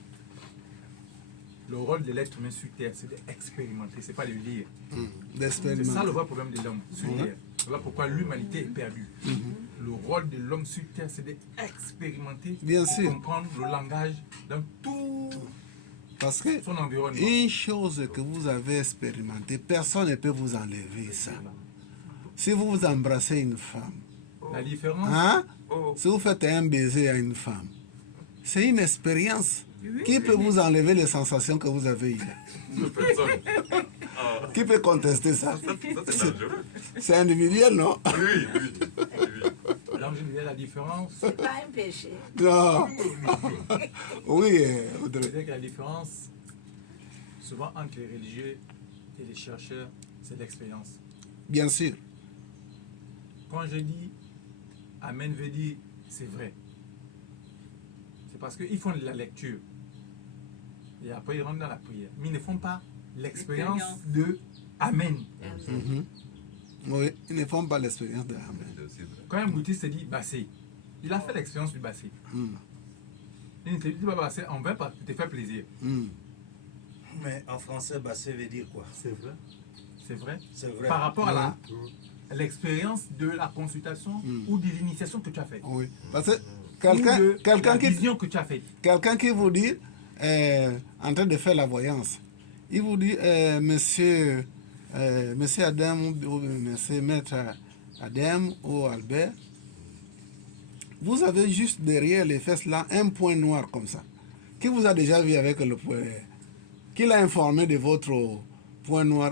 Le rôle de l'être humain sur Terre, c'est d'expérimenter, c'est pas de lire. C'est ça le D'expérimenter. vrai problème de l'homme sur Terre. Voilà pourquoi l'humanité est perdue. Le rôle de l'homme sur Terre, c'est d'expérimenter, Bien sûr. comprendre le langage dans tout Parce que son environnement. une chose que vous avez expérimentée, personne ne peut vous enlever ça. Si vous embrassez une femme, La différence, hein? Oh, Si vous faites un baiser à une femme, c'est une expérience. Oui, Qui peut vous enlever les sensations que vous avez eues là? personne. Ah, Qui peut contester ça? ça, c'est dangereux. C'est individuel, non? Oui. donc je disais la différence, C'est pas un péché. Non. Oui, Audrey. je disais que la différence, souvent entre les religieux et les chercheurs, c'est l'expérience. Bien sûr. Quand je dis Amen veut dire c'est vrai. C'est parce qu'ils font la lecture. Et après, ils rentrent dans la prière. Mais ils ne font pas l'expérience de Amen. Mhm. Oui, ils ne font pas l'expérience de Amen. C'est aussi vrai. Quand un bouddhiste se dit bassé, il a fait l'expérience du bassé. Mhm. Il ne te dit pas bassé en vain parce que te fait plaisir. Mhm. Mais en français, bassé veut dire quoi? C'est vrai. C'est vrai. C'est vrai. Par rapport à l'expérience de la consultation ou de l'initiation que tu as faite. Oui, parce que Ou de quelqu'un la qui, vision que tu as faite. quelqu'un qui vous dit, en train de faire la voyance, il vous dit, monsieur Adam ou monsieur maître Adam ou Albert, vous avez juste derrière les fesses là un point noir comme ça. Qui vous a déjà vu avec le point, qui l'a informé de votre point noir